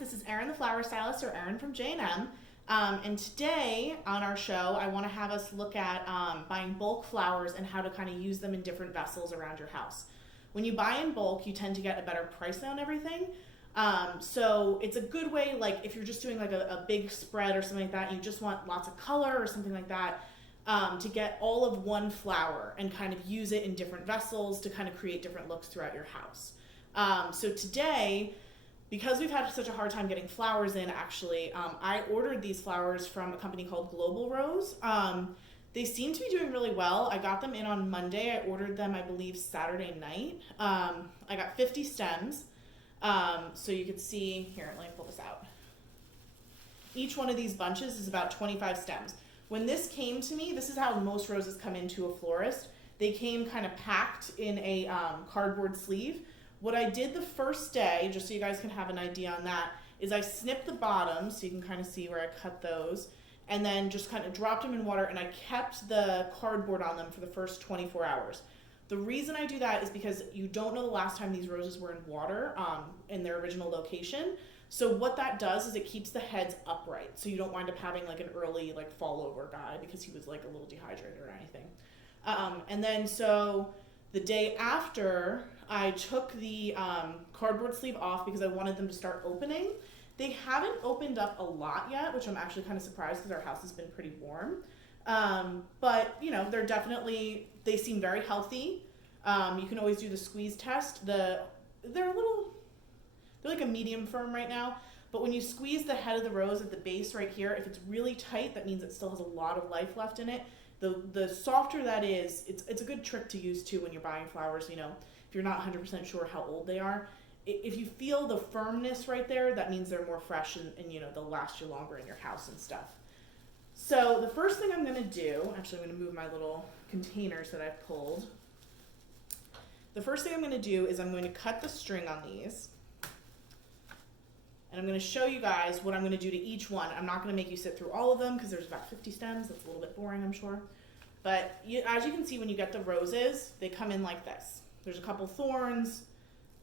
this is Erin the Flower Stylist, or Erin from J&M. And today on our show, I want to have us look at buying bulk flowers and how to kind of use them in different vessels around your house. When you buy in bulk, you tend to get a better price on everything. So it's a good way, like if you're just doing like a big spread or something like that, and you just want lots of color or something like that, to get all of one flower and kind of use it in different vessels to kind of create different looks throughout your house. So today, because we've had such a hard time getting flowers in, actually, I ordered these flowers from a company called Global Rose. They seem to be doing really well. I got them in on Monday. I ordered them, I believe, Saturday night. I got 50 stems. So you could see, here, let me pull this out. Each one of these bunches is about 25 stems. When this came to me, this is how most roses come into a florist. They came kind of packed in a cardboard sleeve. What I did the first day, just so you guys can have an idea on that, is I snipped the bottoms, so you can kind of see where I cut those, and then just kind of dropped them in water, and I kept the cardboard on them for the first 24 hours. The reason I do that is because you don't know the last time these roses were in water in their original location. So what that does is it keeps the heads upright, so you don't wind up having like an early like fall over guy because he was like a little dehydrated or anything. And then so the day after, I took the cardboard sleeve off because I wanted them to start opening. They haven't opened up a lot yet, which I'm actually kind of surprised because our house has been pretty warm. But you know, they seem very healthy. You can always do the squeeze test. They're like a medium firm right now, but when you squeeze the head of the rose at the base right here, if it's really tight, that means it still has a lot of life left in it. The softer that is, it's a good trick to use too when you're buying flowers, you know, if you're not 100% sure how old they are. If you feel the firmness right there, that means they're more fresh and you know, they'll last you longer in your house and stuff. So the first thing I'm gonna do, actually I'm gonna move my little containers that I've pulled. The first thing I'm gonna do is I'm going to cut the string on these. And I'm going to show you guys what I'm going to do to each one. I'm not going to make you sit through all of them because there's about 50 stems. That's a little bit boring, I'm sure. But as you can see, when you get the roses, they come in like this. There's a couple thorns,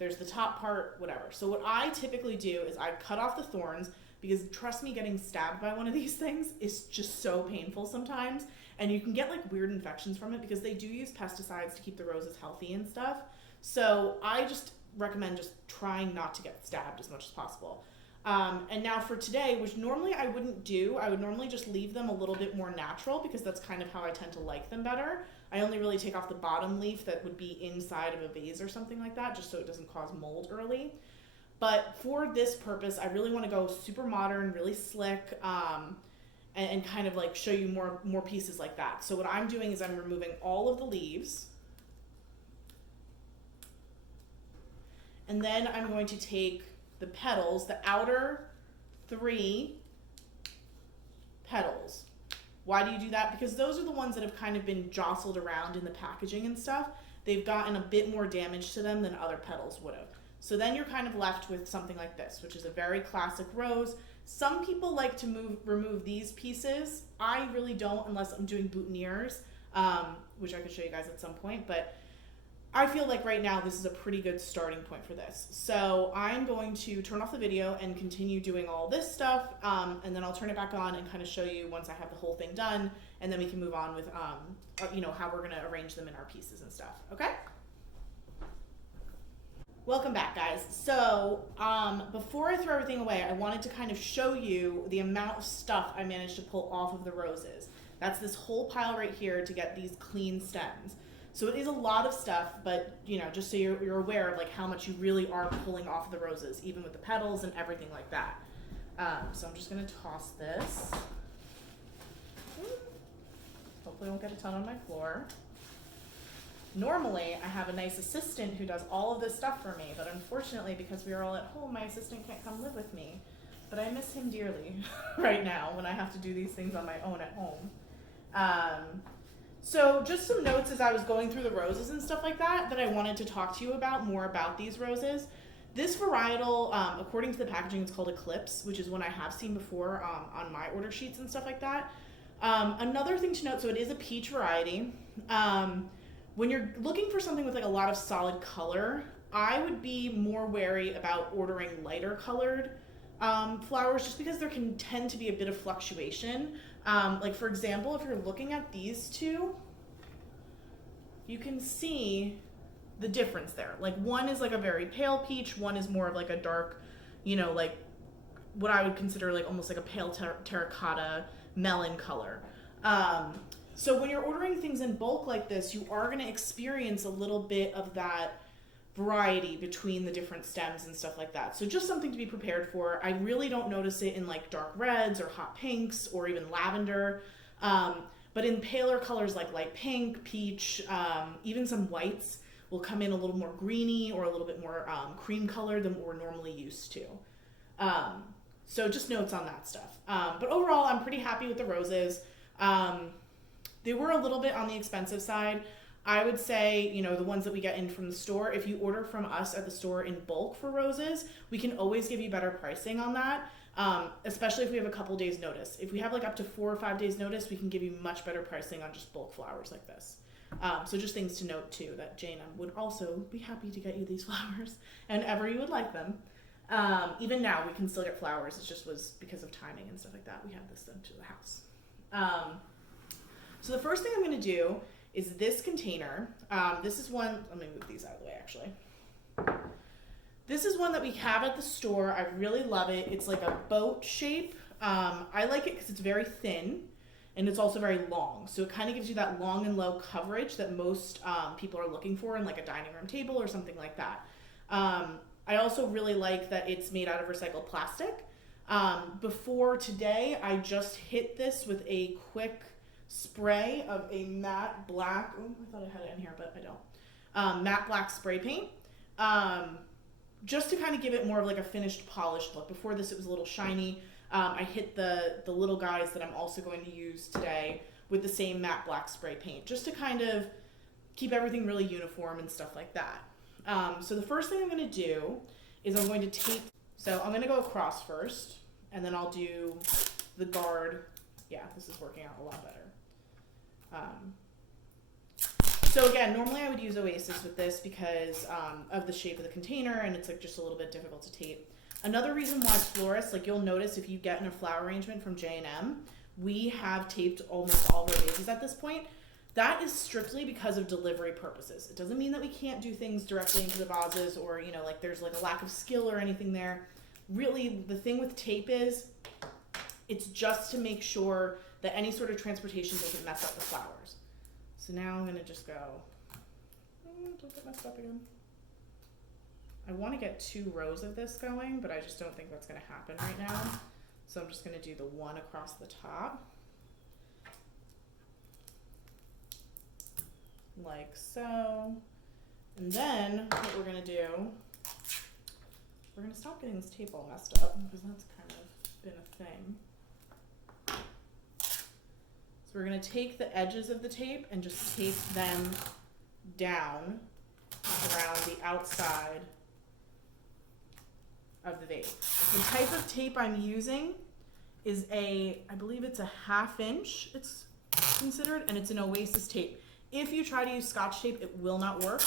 there's the top part, whatever. So what I typically do is I cut off the thorns because trust me, getting stabbed by one of these things is just so painful sometimes. And you can get like weird infections from it because they do use pesticides to keep the roses healthy and stuff. So I just recommend just trying not to get stabbed as much as possible. And now for today, which normally I wouldn't do, I would normally just leave them a little bit more natural because that's kind of how I tend to like them better. I only really take off the bottom leaf that would be inside of a vase or something like that, just so it doesn't cause mold early. But for this purpose, I really want to go super modern, really slick, and kind of like show you more pieces like that. So what I'm doing is I'm removing all of the leaves. And then I'm going to take the petals, the outer 3 petals. Why do you do that? Because those are the ones that have kind of been jostled around in the packaging and stuff. They've gotten a bit more damage to them than other petals would have. So then you're kind of left with something like this, which is a very classic rose. Some people like to remove these pieces. I really don't unless I'm doing boutonnieres, which I could show you guys at some point, but I feel like right now this is a pretty good starting point for this. So I'm going to turn off the video and continue doing all this stuff, and then I'll turn it back on and kind of show you once I have the whole thing done, and then we can move on with you know, how we're gonna arrange them in our pieces and stuff, okay? Welcome back, guys. So before I throw everything away, I wanted to kind of show you the amount of stuff I managed to pull off of the roses. That's this whole pile right here to get these clean stems. So it is a lot of stuff, but you know, just so you're aware of like how much you really are pulling off the roses, even with the petals and everything like that. So I'm just gonna toss this. Hopefully I won't get a ton on my floor. Normally I have a nice assistant who does all of this stuff for me, but unfortunately because we are all at home, my assistant can't come live with me. But I miss him dearly right now when I have to do these things on my own at home. So just some notes as I was going through the roses and stuff like that I wanted to talk to you about more about these roses. This varietal, according to the packaging, it's called Eclipse, which is one I have seen before on my order sheets and stuff like that. Another thing to note, so it is a peach variety. When you're looking for something with like a lot of solid color, I would be more wary about ordering lighter colored flowers just because there can tend to be a bit of fluctuation. Like for example, if you're looking at these two, you can see the difference there. Like one is like a very pale peach, one is more of like a dark, like what I would consider like almost like a pale terracotta melon color. So when you're ordering things in bulk like this, you are going to experience a little bit of that variety between the different stems and stuff like that. So just something to be prepared for. I really don't notice it in like dark reds or hot pinks or even lavender. But in paler colors like light pink, peach, even some whites will come in a little more greeny or a little bit more cream colored than what we're normally used to. So just notes on that stuff. But overall, I'm pretty happy with the roses. They were a little bit on the expensive side. I would say, the ones that we get in from the store, if you order from us at the store in bulk for roses, we can always give you better pricing on that, especially if we have a couple days notice. If we have like up to 4 or 5 days notice, we can give you much better pricing on just bulk flowers like this. So just things to note too, that J&M would also be happy to get you these flowers whenever you would like them. Even now we can still get flowers. It just was because of timing and stuff like that. We had this sent to the house. So the first thing I'm going to do is this container. This is one, let me move these out of the way actually. This is one that we have at the store. I really love it. It's like a boat shape. I like it because it's very thin and it's also very long. So it kind of gives you that long and low coverage that most people are looking for in like a dining room table or something like that. I also really like that it's made out of recycled plastic. Before today, I just hit this with a quick spray of a matte black, oh, I thought I had it in here, but I don't, matte black spray paint, just to kind of give it more of like a finished polished look. Before this it was a little shiny. I hit the little guys that I'm also going to use today with the same matte black spray paint, just to kind of keep everything really uniform and stuff like that. So the first thing I'm going to do is I'm going to tape, so I'm going to go across first, and then I'll do the guard. Yeah, this is working out a lot better. So again, normally I would use Oasis with this because of the shape of the container, and it's like just a little bit difficult to tape. Another reason why florists, like you'll notice if you get in a flower arrangement from J&M, we have taped almost all of our vases at this point. That is strictly because of delivery purposes. It doesn't mean that we can't do things directly into the vases or, like there's like a lack of skill or anything there. Really, the thing with tape is it's just to make sure that any sort of transportation doesn't mess up the flowers. So now I'm gonna just go, don't get messed up again. I wanna get 2 rows of this going, but I just don't think that's gonna happen right now. So I'm just gonna do the one across the top. Like so. And then what we're gonna do, we're gonna stop getting this tape all messed up because that's kind of been a thing. So we're going to take the edges of the tape and just tape them down around the outside of the vase. The type of tape I'm using is I believe it's a 1/2 inch, it's considered, and it's an Oasis tape. If you try to use Scotch tape, it will not work.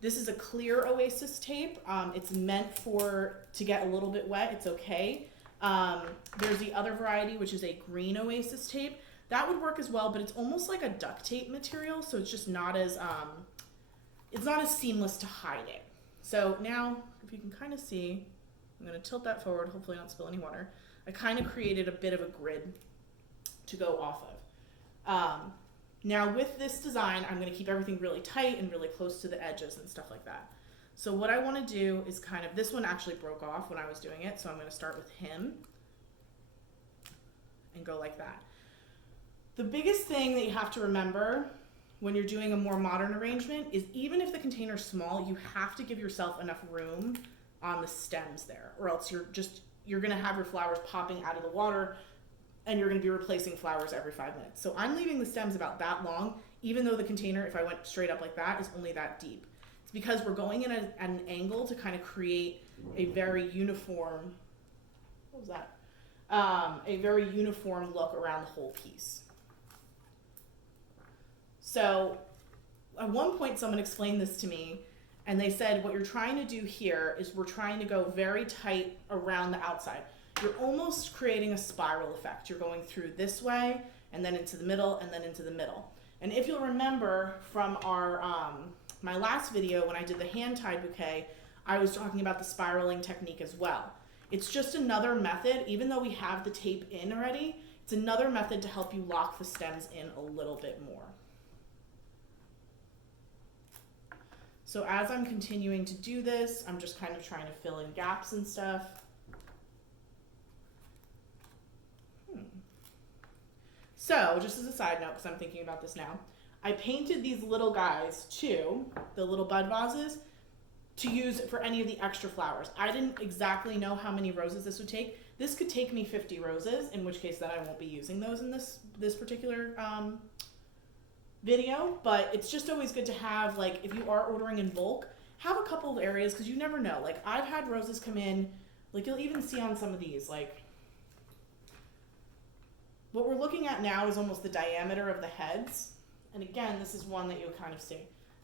This is a clear Oasis tape. It's meant to get a little bit wet. It's okay. There's the other variety, which is a green Oasis tape. That would work as well, but it's almost like a duct tape material, so it's just not as seamless to hide it. So now, if you can kind of see, I'm going to tilt that forward, hopefully not spill any water. I kind of created a bit of a grid to go off of. Now with this design, I'm going to keep everything really tight and really close to the edges and stuff like that. So what I want to do is this one actually broke off when I was doing it, so I'm going to start with him and go like that. The biggest thing that you have to remember when you're doing a more modern arrangement is even if the container's small, you have to give yourself enough room on the stems there, or else you're going to have your flowers popping out of the water and you're going to be replacing flowers every 5 minutes. So I'm leaving the stems about that long, even though the container, if I went straight up like that, is only that deep. It's because we're going in at an angle to kind of create a very uniform, a very uniform look around the whole piece. So at one point someone explained this to me And they said what you're trying to do here is we're trying to go very tight around the outside. You're almost creating a spiral effect. You're going through this way and then into the middle and then into the middle. And if you'll remember from our my last video when I did the hand-tied bouquet, I was talking about the spiraling technique as well. It's just another method, even though we have the tape in already, it's another method to help you lock the stems in a little bit more. So as I'm continuing to do this, I'm just kind of trying to fill in gaps and stuff. So just as a side note, because I'm thinking about this now, I painted these little guys too, the little bud vases, to use for any of the extra flowers. I didn't exactly know how many roses this would take. This could take me 50 roses, in which case then I won't be using those in this particular video, but it's just always good to have, like, if you are ordering in bulk, have a couple of areas, because you never know. Like, I've had roses come in, like you'll even see on some of these, like, what we're looking at now is almost the diameter of the heads. And again, this is one that you'll kind of see.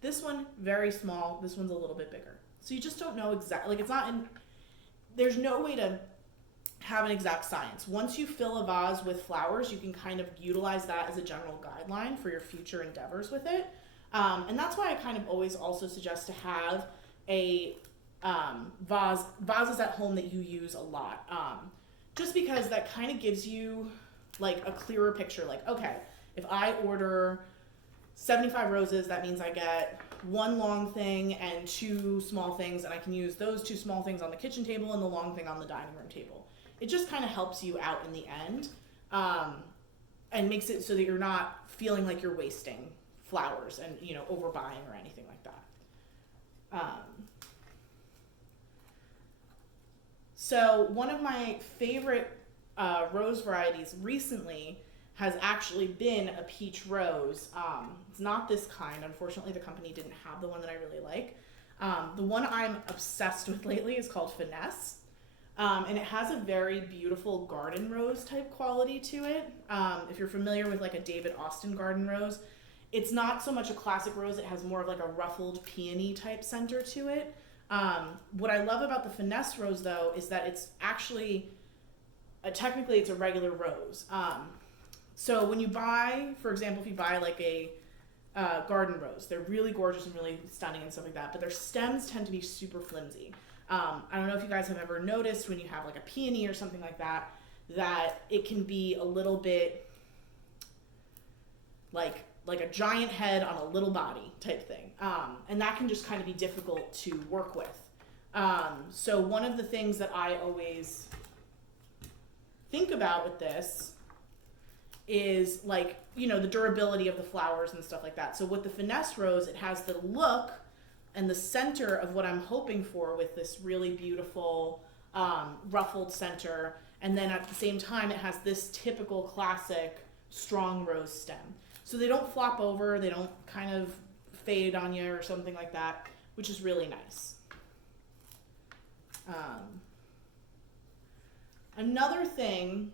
This one, very small. This one's a little bit bigger. So you just don't know exactly, like, it's not in, there's no way to have an exact science. Once you fill a vase with flowers, you can kind of utilize that as a general guideline for your future endeavors with it. And that's why I kind of always also suggest to have a vases at home that you use a lot. Just because that kind of gives you like a clearer picture. Like, okay, if I order 75 roses, that means I get one long thing and two small things, and I can use those two small things on the kitchen table and the long thing on the dining room table. It just kind of helps you out in the end, and makes it so that you're not feeling like you're wasting flowers and, you know, overbuying or anything like that. So one of my favorite rose varieties recently has actually been a peach rose. It's not this kind. Unfortunately, the company didn't have the one that I really like. The one I'm obsessed with lately is called Finesse. And it has a very beautiful garden rose type quality to it. If you're familiar with like a David Austin garden rose, it's not so much a classic rose. It has more of like a ruffled peony type center to it. What I love about the Finesse rose though is that it's actually, technically it's a regular rose. So when you buy, for example, if you buy like a garden rose, they're really gorgeous and really stunning and stuff like that, but their stems tend to be super flimsy. I don't know if you guys have ever noticed when you have like a peony or something like that, that it can be a little bit like a giant head on a little body type thing. And that can just kind of be difficult to work with. So one of the things that I always think about with this is like, you know, the durability of the flowers and stuff like that. So with the Finesse rose, it has the look and the center of what I'm hoping for with this really beautiful ruffled center. And then at the same time, it has this typical classic strong rose stem. So they don't flop over, they don't kind of fade on you or something like that, which is really nice. Another thing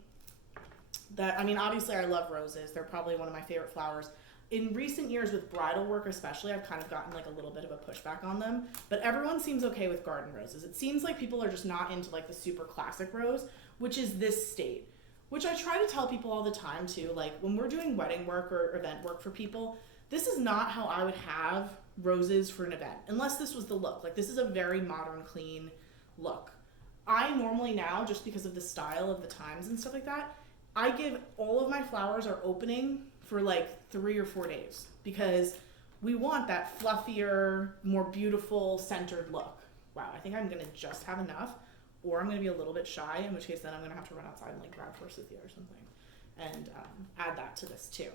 that, I mean, obviously I love roses. They're probably one of my favorite flowers. In recent years with bridal work especially, I've kind of gotten like a little bit of a pushback on them, but everyone seems okay with garden roses. It seems like people are just not into like the super classic rose, which is this state, which I try to tell people all the time too. Like when we're doing wedding work or event work for people, this is not how I would have roses for an event, unless this was the look. Like this is a very modern, clean look. I normally now, just because of the style of the times and stuff like that, I give all of my flowers are opening for like 3 or 4 days because we want that fluffier, more beautiful centered look. Wow, I think I'm gonna just have enough, or I'm gonna be a little bit shy, in which case then I'm gonna have to run outside and like grab forsythia or something and add that to this too.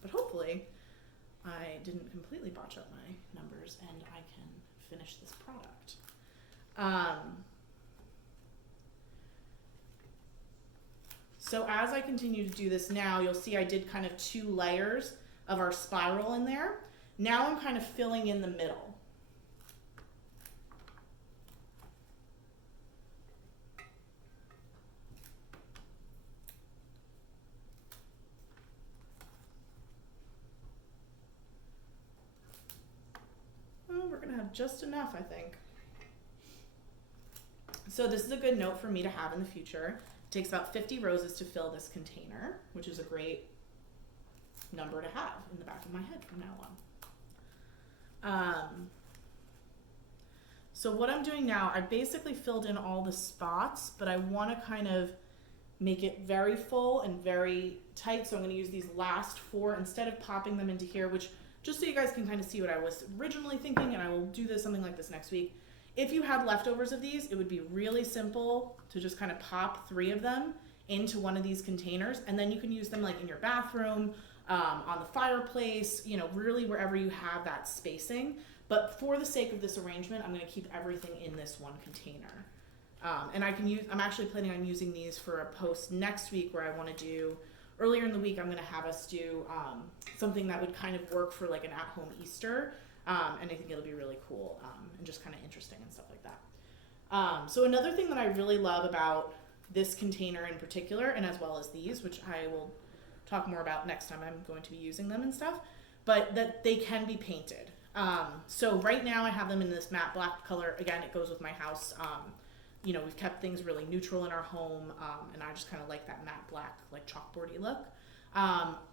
But hopefully I didn't completely botch up my numbers and I can finish this product. So as I continue to do this now, you'll see I did kind of 2 layers of our spiral in there. Now I'm kind of filling in the middle. Oh, we're gonna have just enough, I think. So this is a good note for me to have in the future. It takes about 50 roses to fill this container, which is a great number to have in the back of my head from now on. So what I'm doing now, I basically filled in all the spots, but I want to kind of make it very full and very tight. So I'm going to use these last 4 instead of popping them into here, which just so you guys can kind of see what I was originally thinking, and I will do something like this next week. If you had leftovers of these, it would be really simple to just kind of pop 3 of them into one of these containers, and then you can use them like in your bathroom, on the fireplace, you know, really wherever you have that spacing. But for the sake of this arrangement, I'm going to keep everything in this one container. And I'm actually planning on using these for a post next week where I want to do, earlier in the week, I'm going to have us do something that would kind of work for like an at-home Easter. And I think it'll be really cool and just kind of interesting and stuff like that. So another thing that I really love about this container in particular, and as well as these, which I will talk more about next time I'm going to be using them and stuff, but that they can be painted. So right now I have them in this matte black color. Again, it goes with my house. You know, we've kept things really neutral in our home, and I just kind of like that matte black, like chalkboardy look,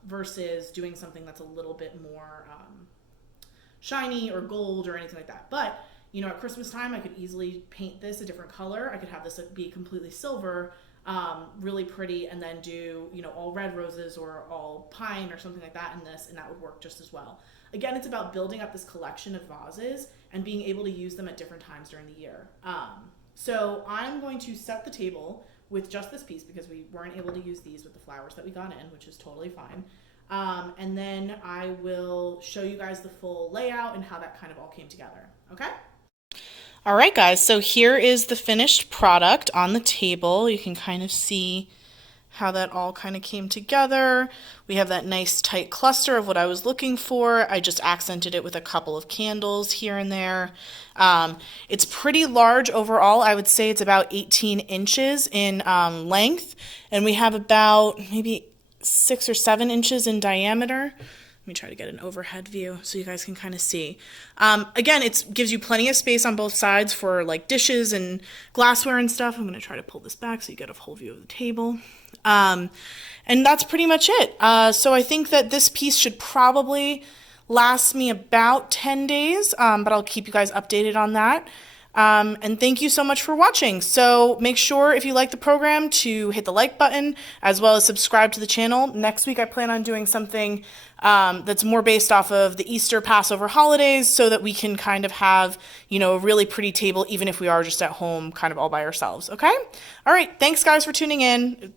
versus doing something that's a little bit more shiny or gold or anything like that. But, you know, at Christmas time, I could easily paint this a different color. I could have this be completely silver, really pretty, and then do, you know, all red roses or all pine or something like that in this, and that would work just as well. Again, it's about building up this collection of vases and being able to use them at different times during the year. So I'm going to set the table with just this piece because we weren't able to use these with the flowers that we got in, which is totally fine. And then I will show you guys the full layout and how that kind of all came together. Okay? All right, guys, so here is the finished product on the table. You can kind of see how that all kind of came together. We have that nice tight cluster of what I was looking for. I just accented it with a couple of candles here and there. It's pretty large overall. I would say it's about 18 inches in length, and we have about maybe 6 or 7 inches in diameter. Let me try to get an overhead view so you guys can kind of see. Again, it gives you plenty of space on both sides for like dishes and glassware and stuff. I'm going to try to pull this back so you get a whole view of the table. And that's pretty much it. So I think that this piece should probably last me about 10 days, but I'll keep you guys updated on that. And thank you so much for watching. So make sure if you like the program to hit the like button as well as subscribe to the channel. Next week I plan on doing something that's more based off of the Easter Passover holidays so that we can kind of have, you know, a really pretty table even if we are just at home kind of all by ourselves. Okay? All right. Thanks guys for tuning in.